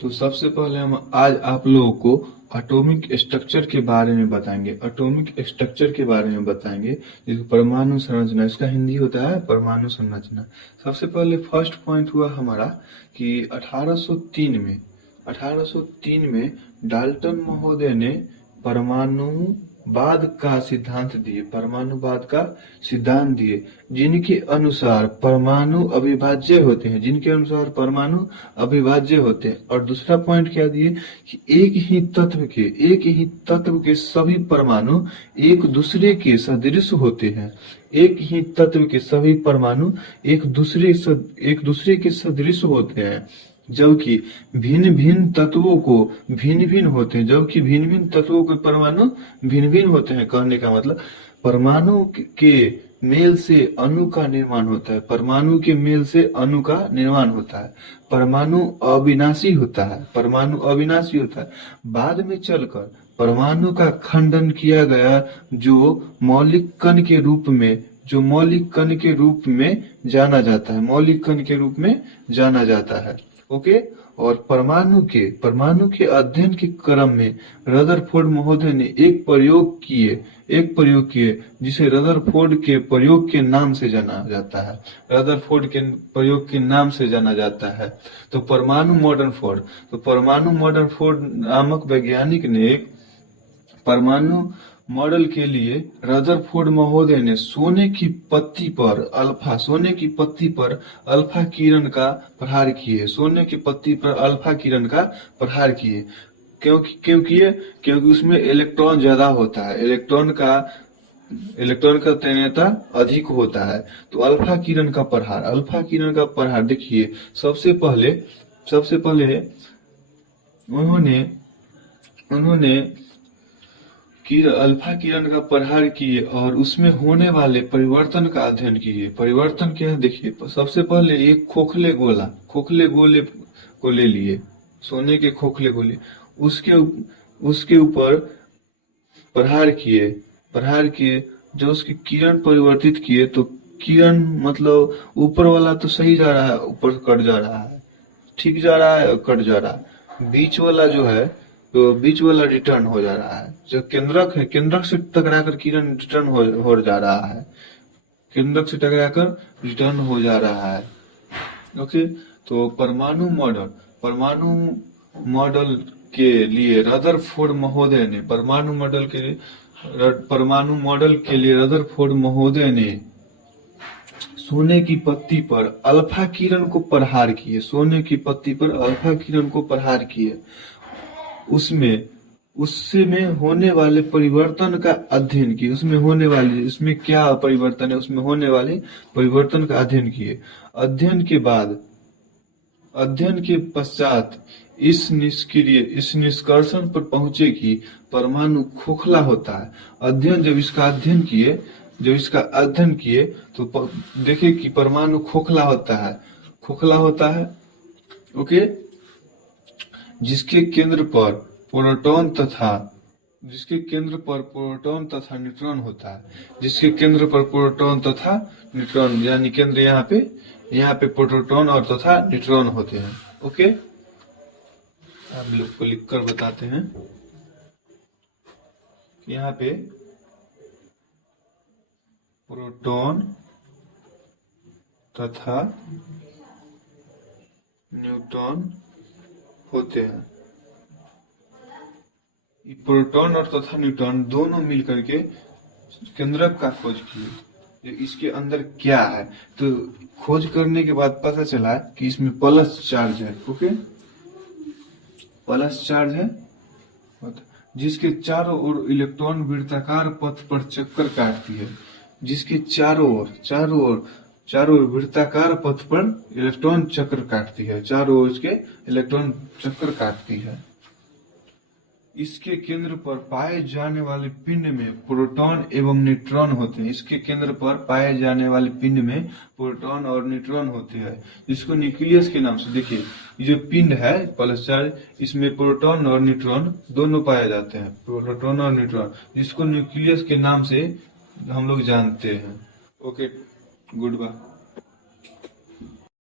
तो सबसे पहले हम आज आप लोगों को एटॉमिक स्ट्रक्चर के बारे में बताएंगे। एटॉमिक स्ट्रक्चर के बारे में बताएंगे जिसको परमाणु संरचना, इसका हिंदी होता है परमाणु संरचना। सबसे पहले फर्स्ट पॉइंट हुआ हमारा कि 1803 में डाल्टन महोदय ने परमाणुवाद का सिद्धांत दिए, परमाणुवाद का सिद्धांत दिए, जिनके अनुसार परमाणु अविभाज्य होते हैं, जिनके अनुसार परमाणु अविभाज्य होते हैं। और दूसरा पॉइंट क्या दिए कि एक ही तत्व के सभी परमाणु एक दूसरे के सदृश होते हैं। एक ही तत्व के सभी परमाणु एक दूसरे के सदृश होते हैं, जबकि भिन्न भिन्न तत्वों के परमाणु भिन्न भिन्न होते हैं। कहने का मतलब परमाणु के मेल से अणु का निर्माण होता है, परमाणु के मेल से अणु का निर्माण होता है। परमाणु अविनाशी होता है। बाद में चलकर परमाणु का खंडन किया गया, जो मौलिक कण के रूप में जाना जाता है। ओके। और परमाणु के अध्ययन के क्रम में रदरफोर्ड महोदय ने एक प्रयोग किए जिसे रदरफोर्ड के प्रयोग के नाम से जाना जाता है। तो परमाणु मॉडर्न फोर्ड नामक वैज्ञानिक ने परमाणु मॉडल के लिए रदरफोर्ड महोदय ने सोने की पत्ती पर अल्फा किरण का प्रहार किए। क्योंकि उसमें इलेक्ट्रॉन ज्यादा होता है, इलेक्ट्रॉन का तन्यता अधिक होता है। तो अल्फा किरण का प्रहार देखिए। सबसे पहले उन्होंने अल्फा किरण का प्रहार किए और उसमें होने वाले परिवर्तन का अध्ययन किए। परिवर्तन क्या है देखिए। सबसे पहले एक खोखले गोले को ले लिए, सोने के खोखले गोले, उसके ऊपर प्रहार किए। जब उसकी किरण परिवर्तित किए तो किरण मतलब ऊपर वाला तो सही जा रहा है, ऊपर कट जा रहा है, ठीक जा रहा है, कट जा रहा है। बीच वाला जो है तो बीच वाला रिटर्न हो जा रहा है। जो केंद्रक से टकराकर किरण रिटर्न हो जा रहा है, केंद्रक से टकराकर रिटर्न हो जा रहा है। ओके। तो परमाणु मॉडल के लिए रदरफोर्ड महोदय ने सोने की पत्ती पर अल्फा किरण को प्रहार किए। उसमें होने वाले परिवर्तन का अध्ययन किए। उसमें क्या परिवर्तन है, उसमें होने वाले परिवर्तन का अध्ययन किए। अध्ययन के पश्चात इस निष्कर्षण पर पहुंचे कि परमाणु खोखला होता है। जब इसका अध्ययन किए तो देखे कि परमाणु खोखला होता है। ओके। जिसके केंद्र पर प्रोटॉन तथा न्यूट्रॉन होता है। यानी केंद्र यहाँ पे प्रोटॉन और तथा न्यूट्रॉन होते हैं। ओके। आप लोग को लिखकर बताते हैं। यहाँ पे प्रोटॉन तथा न्यूट्रॉन होते हैं। प्रोटॉन और तथा न्यूट्रॉन दोनों मिलकर के केंद्रक का खोज किए, इसके अंदर क्या है। तो खोज करने के बाद पता चला कि इसमें प्लस चार्ज है। ओके। प्लस चार्ज है, जिसके चारों ओर इलेक्ट्रॉन वृत्ताकार पथ पर चक्कर काटती है। जिसके चारों ओर वृत्ताकार पथ पर इलेक्ट्रॉन चक्कर काटती है, चारों ओर इसके इलेक्ट्रॉन चक्कर काटती है। इसके केंद्र पर पाए जाने वाले पिंड में प्रोटॉन एवं न्यूट्रॉन होते हैं। इसके केंद्र पर पाए जाने वाले पिंड में प्रोटॉन और न्यूट्रॉन होते हैं, जिसको न्यूक्लियस के नाम से। देखिए ये जो पिंड है प्लस चार्ज, इसमें प्रोटॉन और न्यूट्रॉन दोनों पाए जाते हैं, प्रोटॉन और न्यूट्रॉन, जिसको न्यूक्लियस के नाम से हम लोग जानते हैं। Okay, good bye.